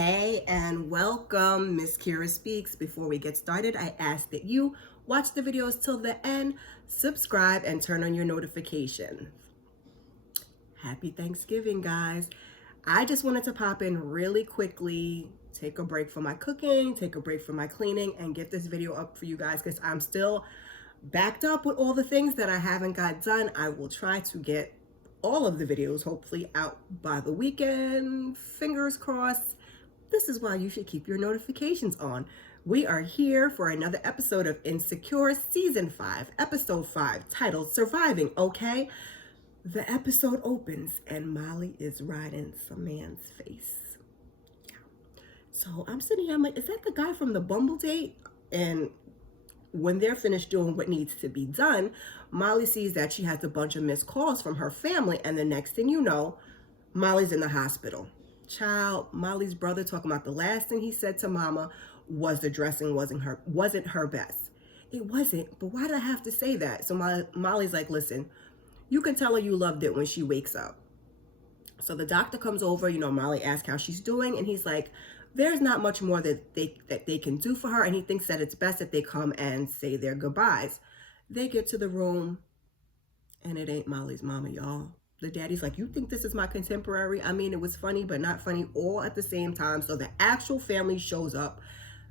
Hey, and welcome, Miss Kira Speaks. Before we get started, I ask that you watch the videos till the end, subscribe, and turn on your notifications. Happy Thanksgiving, guys. I just wanted to pop in really quickly, take a break from my cooking, take a break from my cleaning, and get this video up for you guys because I'm still backed up with all the things that I haven't got done. I will try to get all of the videos hopefully out by the weekend. Fingers crossed. This is why you should keep your notifications on. We are here for another episode of Insecure Season 5, Episode 5, titled Surviving, okay? The episode opens and Molly is riding some man's face. So I'm sitting here, I'm like, is that the guy from the Bumble date? And when they're finished doing what needs to be done, Molly sees that she has a bunch of missed calls from her family, and the next thing you know, Molly's in the hospital. Child, Molly's brother talking about the last thing he said to Mama was the dressing wasn't her best. It wasn't, but why did I have to say that? So Molly's like, listen, you can tell her you loved it when she wakes up. So the doctor comes over, Molly asks how she's doing, and he's like, there's not much more that they can do for her, and he thinks that it's best if they come and say their goodbyes. They get to the room, and it ain't Molly's mama, y'all. The daddy's like, you think this is my contemporary? I mean, it was funny, but not funny all at the same time. So the actual family shows up.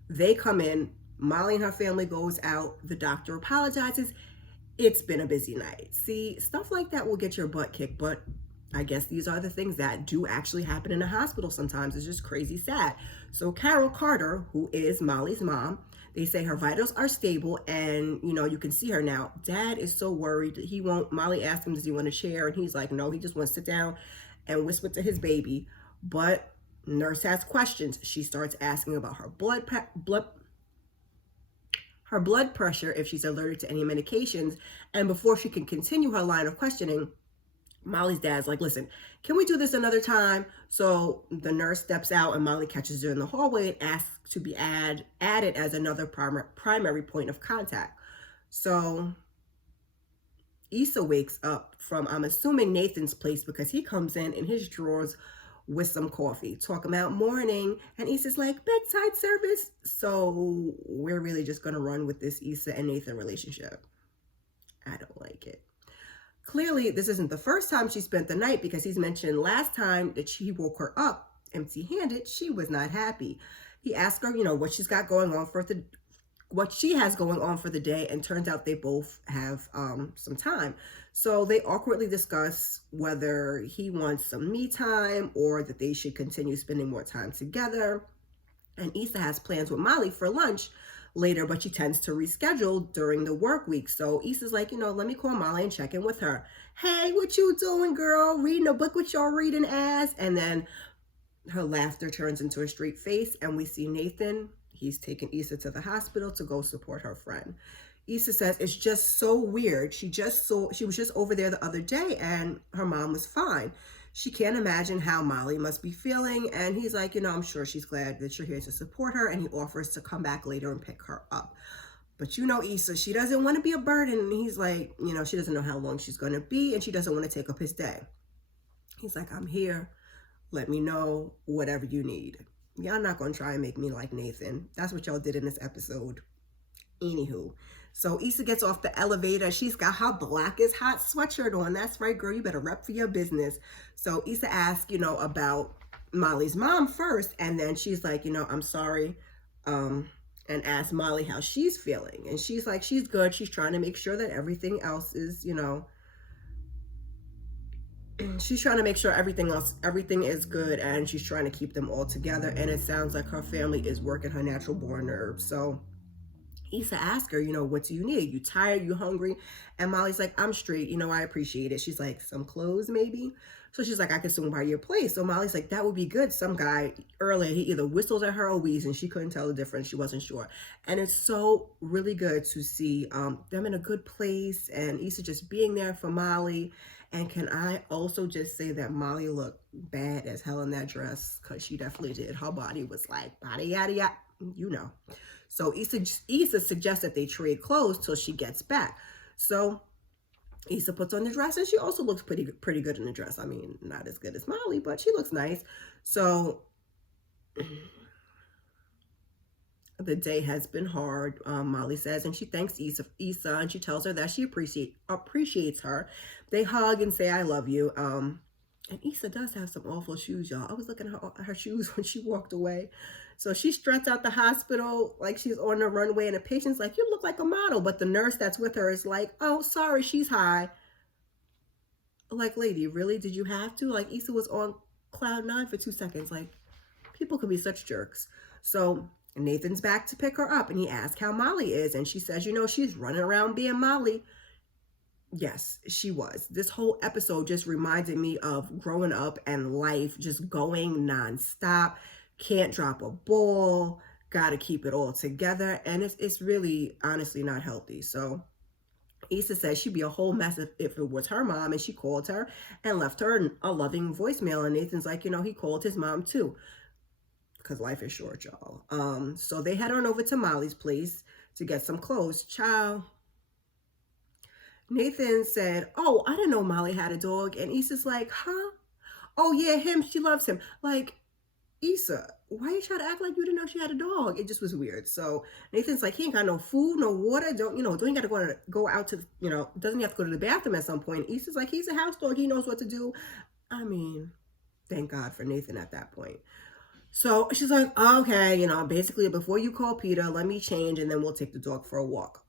They come in. Molly and her family goes out. The doctor apologizes. It's been a busy night. See, stuff like that will get your butt kicked, but I guess these are the things that do actually happen in a hospital sometimes. It's just crazy sad. So Carol Carter, who is Molly's mom, they say her vitals are stable and, you can see her now. Dad is so worried. Molly asked him, does he want a chair? And he's like, no, he just wants to sit down and whisper to his baby. But nurse has questions. She starts asking about her blood pressure, if she's allergic to any medications. And before she can continue her line of questioning, Molly's dad's like, listen, can we do this another time? So the nurse steps out and Molly catches her in the hallway and asks to be added as another primary point of contact. So Issa wakes up from, I'm assuming, Nathan's place because he comes in his drawers with some coffee, talking about morning. And Issa's like, bedside service. So we're really just going to run with this Issa and Nathan relationship. I don't like it. Clearly, this isn't the first time she spent the night because he's mentioned last time that he woke her up empty-handed. She was not happy. He asked her, what she has going on for the day, and turns out they both have some time. So they awkwardly discuss whether he wants some me time or that they should continue spending more time together. And Issa has plans with Molly for lunch later, but she tends to reschedule during the work week. So Issa's like, let me call Molly and check in with her. Hey, what you doing, girl? Reading a book with y'all reading ass? And then her laughter turns into a straight face, and we see Nathan. He's taking Issa to the hospital to go support her friend. Issa says it's just so weird. She was just over there the other day and her mom was fine. She can't imagine how Molly must be feeling. And he's like, I'm sure she's glad that you're here to support her. And he offers to come back later and pick her up. But Issa, she doesn't want to be a burden. And he's like, she doesn't know how long she's going to be. And she doesn't want to take up his day. He's like, I'm here. Let me know whatever you need. Y'all not going to try and make me like Nathan. That's what y'all did in this episode. Anywho. So Issa gets off the elevator. She's got her blackest hot sweatshirt on. That's right, girl. You better rep for your business. So Issa asks, about Molly's mom first. And then she's like, I'm sorry. And asks Molly how she's feeling. And she's like, she's good. She's trying to make sure that everything else is, she's trying to make sure everything is good. And she's trying to keep them all together. And it sounds like her family is working her natural born nerves. So Issa asks her, what do you need? You tired? You hungry? And Molly's like, I'm straight. I appreciate it. She's like, some clothes maybe? So she's like, I could swing by your place. So Molly's like, that would be good. Some guy earlier, he either whistles at her or wheezes, and she couldn't tell the difference. She wasn't sure. And it's so really good to see them in a good place and Issa just being there for Molly. And can I also just say that Molly looked bad as hell in that dress? Because she definitely did. Her body was like, body yada yada, So Issa suggests that they trade clothes till she gets back. So Issa puts on the dress, and she also looks pretty good in the dress. I mean, not as good as Molly, but she looks nice. So The day has been hard, Molly says, and she thanks Issa, and she tells her that she appreciates her. They hug and say, "I love you." And Issa does have some awful shoes, y'all. I was looking at her shoes when she walked away. So she struts out the hospital like she's on the runway, and the patient's like, "You look like a model," but the nurse that's with her is like, "Oh, sorry, she's high." Like, lady, really? Did you have to? Like, Issa was on cloud nine for 2 seconds. Like, people can be such jerks. So Nathan's back to pick her up, and he asks how Molly is, and she says, she's running around being Molly. Yes, she was. This whole episode just reminded me of growing up and life, just going nonstop. Can't drop a ball, gotta keep it all together, and it's really honestly not healthy. So Issa says she'd be a whole mess if it was her mom, and she called her and left her a loving voicemail. And Nathan's like, he called his mom too, because life is short, y'all. So they head on over to Molly's place to get some clothes. Ciao. Nathan said, "Oh, I didn't know Molly had a dog." And Issa's like, "Huh? Oh yeah, him. She loves him." Like, Issa, why you try to act like you didn't know she had a dog? It just was weird. So Nathan's like, he ain't got no food, no water. Don't he got to go out to, doesn't he have to go to the bathroom at some point? Issa's like, he's a house dog. He knows what to do. I mean, thank God for Nathan at that point. So she's like, okay, basically before you call Peter, let me change and then we'll take the dog for a walk.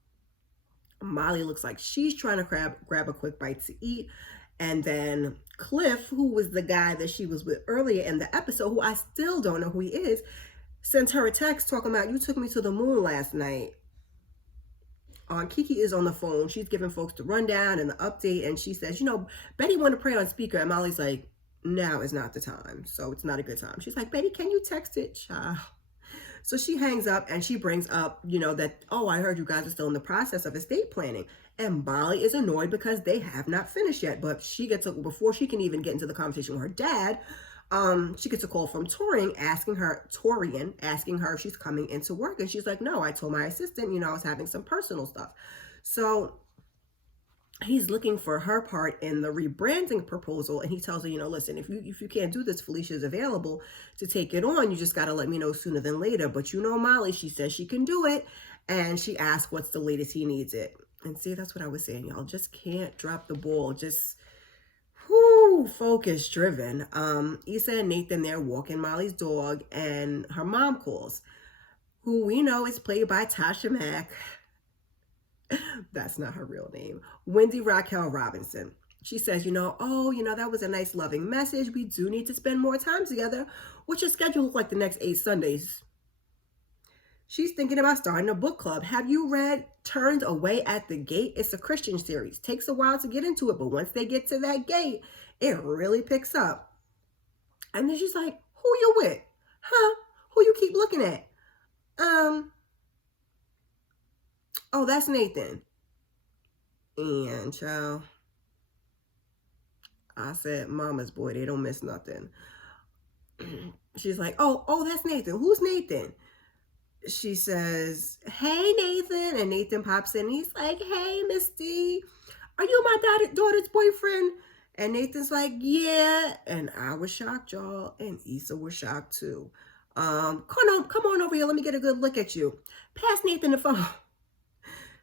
Molly looks like she's trying to grab a quick bite to eat. And then Cliff, who was the guy that she was with earlier in the episode, who I still don't know who he is, sends her a text talking about, "You took me to the moon last night." Kiki is on the phone. She's giving folks the rundown and the update. And she says, Betty wanted to pray on speaker. And Molly's like, now is not the time. So it's not a good time. She's like, "Betty, can you text it, child?" So she hangs up and she brings up, that, "Oh, I heard you guys are still in the process of estate planning." And Molly is annoyed because they have not finished yet. But before she can even get into the conversation with her dad, she gets a call from Torian asking her if she's coming into work. And she's like, "No, I told my assistant, I was having some personal stuff." So he's looking for her part in the rebranding proposal, and he tells her, "Listen, if you can't do this, Felicia's available to take it on. You just got to let me know sooner than later." But Molly, she says she can do it, and she asks what's the latest he needs it. And see, that's what I was saying, y'all. Just can't drop the ball. Just focus driven. Issa and Nathan, they're walking Molly's dog, and her mom calls, who we know is played by Tasha Mack. That's not her real name. Wendy Raquel Robinson. She says, that was a nice loving message. We do need to spend more time together. What's your schedule look like the next 8 Sundays? She's thinking about starting a book club. Have you read Turned Away at the Gate? It's a Christian series. Takes a while to get into it, but once they get to that gate, it really picks up. And then she's like, "Who you with? Huh? Who you keep looking at?" "Oh, that's Nathan." And child, I said, "Mama's boy, they don't miss nothing." She's like, oh, that's Nathan. Who's Nathan? She says, "Hey, Nathan." And Nathan pops in. He's like, "Hey, Miss D, are you my daughter's boyfriend?" And Nathan's like, "Yeah." And I was shocked, y'all. And Issa was shocked too. Come on over here. Let me get a good look at you. Pass Nathan the phone.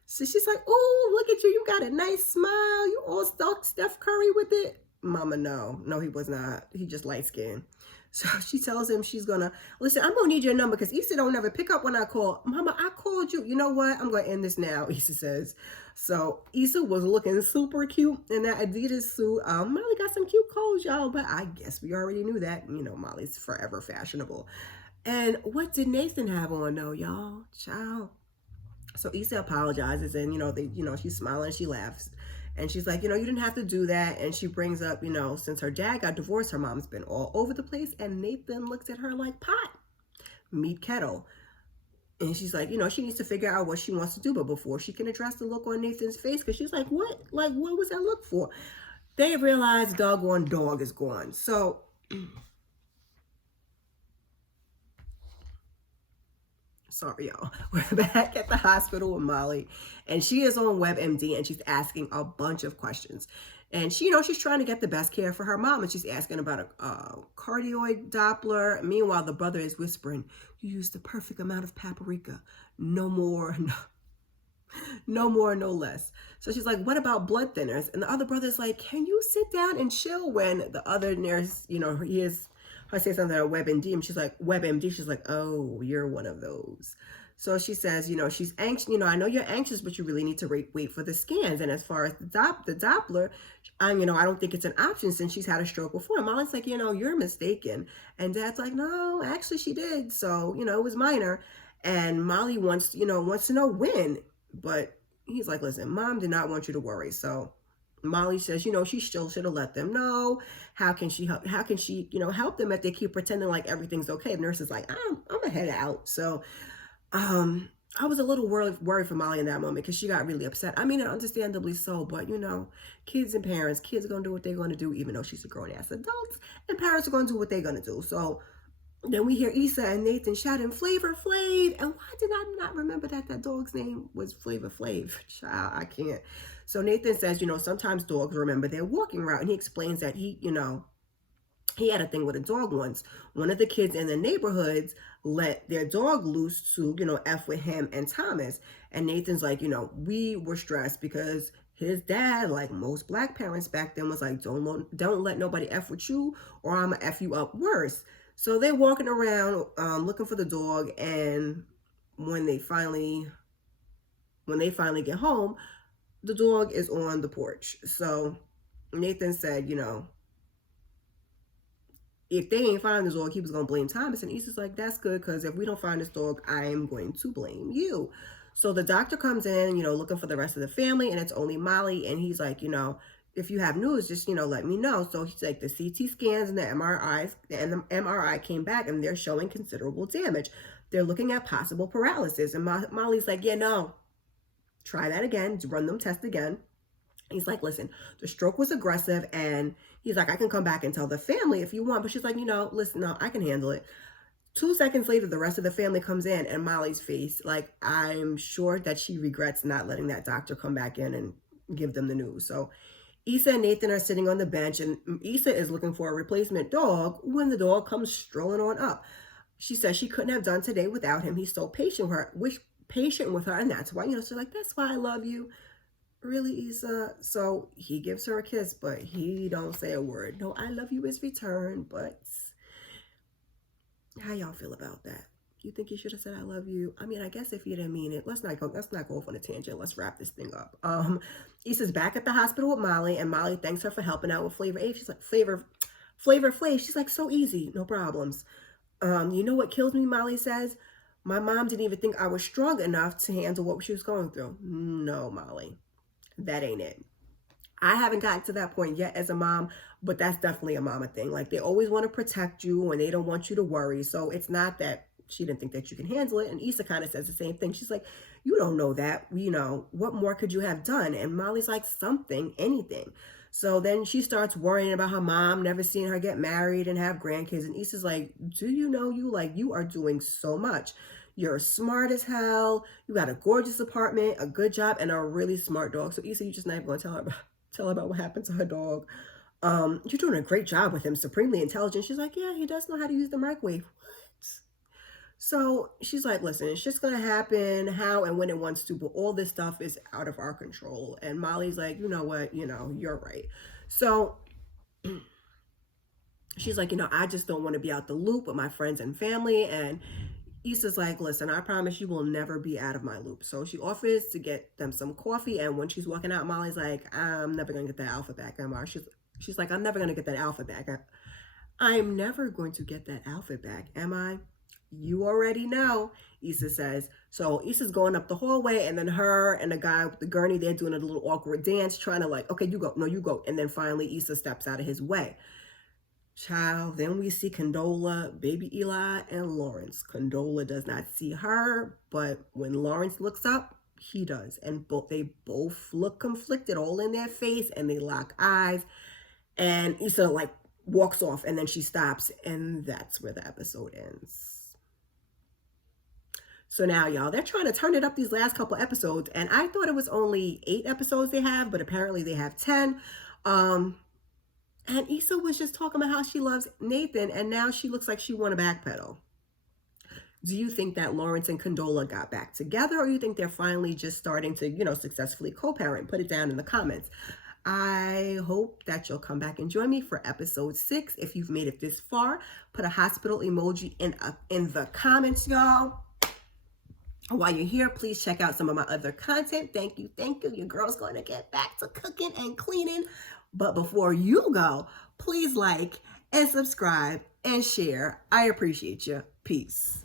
So she's like, "Oh, look at you. You got a nice smile. You all Steph Curry with it." Mama, no, he was not. He just light skinned. So she tells him she's gonna, "Listen, I'm gonna need your number because Issa don't never pick up when I call." "Mama, I called you." "You know what? I'm gonna end this now," Issa says. So Issa was looking super cute in that Adidas suit. Molly got some cute clothes, y'all, but I guess we already knew that. Molly's forever fashionable. And what did Nathan have on though, y'all? Child. So Issa apologizes, and she's smiling, she laughs, and she's like, "You didn't have to do that." And she brings up, since her dad got divorced, her mom's been all over the place. And Nathan looks at her like, pot, meet kettle. And she's like, she needs to figure out what she wants to do. But before she can address the look on Nathan's face, because she's like, what? Like, what was that look for? They realize doggone dog is gone. So Sorry, y'all. We're back at the hospital with Molly, and she is on WebMD, and she's asking a bunch of questions. And she, she's trying to get the best care for her mom, and she's asking about a cardioid Doppler. Meanwhile, the brother is whispering, "You used the perfect amount of paprika. No more, no more, no less." So she's like, "What about blood thinners?" And the other brother's like, "Can you sit down and chill?" When the other nurse, he is her say something at WebMD, and she's like, WebMD, she's like, "Oh, you're one of those." So she says, she's anxious, "I know you're anxious, but you really need to wait for the scans. And as far as the Doppler, I don't think it's an option since she's had a stroke before." And Molly's like, "You're mistaken." And Dad's like, "No, actually she did. So, it was minor." And Molly wants to know when, but he's like, "Listen, Mom did not want you to worry." So Molly says, she still should have let them know. How can she help? How can she, help them if they keep pretending like everything's okay? The nurse is like, I'm gonna head out. So, I was a little worried for Molly in that moment because she got really upset. I mean, understandably so, but kids and parents, kids are gonna do what they're gonna do, even though she's a grown ass adult, and parents are gonna do what they're gonna do. So then we hear Issa and Nathan shouting, "Flavor Flav!" And why did I not remember that dog's name was Flavor Flav? Child, I can't. So Nathan says, sometimes dogs remember their walking route. And he explains that he had a thing with a dog once. One of the kids in the neighborhoods let their dog loose to, F with him and Thomas. And Nathan's like, we were stressed because his dad, like most Black parents back then, was like, don't let nobody F with you or I'm gonna F you up worse. So they're walking around looking for the dog, and when they finally get home, the dog is on the porch. So Nathan said, if they ain't find the dog, he was going to blame Thomas. And Issa's like, "That's good, because if we don't find this dog, I am going to blame you." So the doctor comes in, looking for the rest of the family, and it's only Molly. And he's like, "If you have news, just, let me know." So he's like, the CT scans and the MRI came back, and they're showing considerable damage. They're looking at possible paralysis. And Molly's like, "Yeah, no, try that again, run them tests again." He's like, "Listen, the stroke was aggressive," and he's like, "I can come back and tell the family if you want." But she's like, "Listen, no, I can handle it." 2 seconds later, the rest of the family comes in, and Molly's face, like, I'm sure that she regrets not letting that doctor come back in and give them the news. So Issa and Nathan are sitting on the bench, and Issa is looking for a replacement dog when the dog comes strolling on up. She says she couldn't have done today without him. He's so patient with her, and that's why, she's like, "That's why I love you." Really, Issa? So he gives her a kiss, but he don't say a word. No, "I love you" is returned, but how y'all feel about that? You think he should have said "I love you"? I mean, I guess if you didn't mean it, let's not go off on a tangent. Let's wrap this thing up. Issa's back at the hospital with Molly, and Molly thanks her for helping out with Flavor Flav. She's like, Flavor Flav. She's like, "So easy, no problems." You know what kills me, Molly says? "My mom didn't even think I was strong enough to handle what she was going through." No, Molly, that ain't it. I haven't gotten to that point yet as a mom, but that's definitely a mama thing. Like, they always want to protect you and they don't want you to worry. So it's not that she didn't think that you can handle it. And Issa kind of says the same thing. She's like, "You don't know that. What more could you have done?" And Molly's like, "Something, anything." So then she starts worrying about her mom, never seeing her get married and have grandkids. And Issa's like, "Do you know you are doing so much. You're smart as hell. You got a gorgeous apartment, a good job, and a really smart dog." So Issa, you just not even going to tell her about what happened to her dog. "You're doing a great job with him, supremely intelligent." She's like, "Yeah, he does know how to use the microwave." What? So she's like, "Listen, it's just going to happen how and when it wants to, but all this stuff is out of our control." And Molly's like, "You know what? You're right." So she's like, "I just don't want to be out the loop with my friends and family." And Issa's like, "Listen, I promise you will never be out of my loop." So she offers to get them some coffee. And when she's walking out, Molly's like, "I'm never going to get that outfit back, am I?" She's like, "I'm never going to get that outfit back. I'm never going to get that outfit back, am I?" "You already know," Issa says. So Issa's going up the hallway, and then her and the guy with the gurney, they're doing a little awkward dance, trying to like, "Okay, you go. No, you go." And then finally Issa steps out of his way. Child, then we see Condola, baby Eli, and Lawrence. Condola does not see her, but when Lawrence looks up, he does. And they both look conflicted, all in their face, and they lock eyes. And Issa like walks off, and then she stops, and that's where the episode ends. So now, y'all, they're trying to turn it up these last couple episodes, and I thought it was only 8 episodes they have, but apparently they have 10. And Issa was just talking about how she loves Nathan, and now she looks like she want to backpedal. Do you think that Lawrence and Condola got back together, or you think they're finally just starting to, successfully co-parent? Put it down in the comments. I hope that you'll come back and join me for episode 6. If you've made it this far, put a hospital emoji in the comments, y'all. While you're here, please check out some of my other content. Thank you. Your girl's going to get back to cooking and cleaning. But before you go, please like and subscribe and share. I appreciate you. Peace.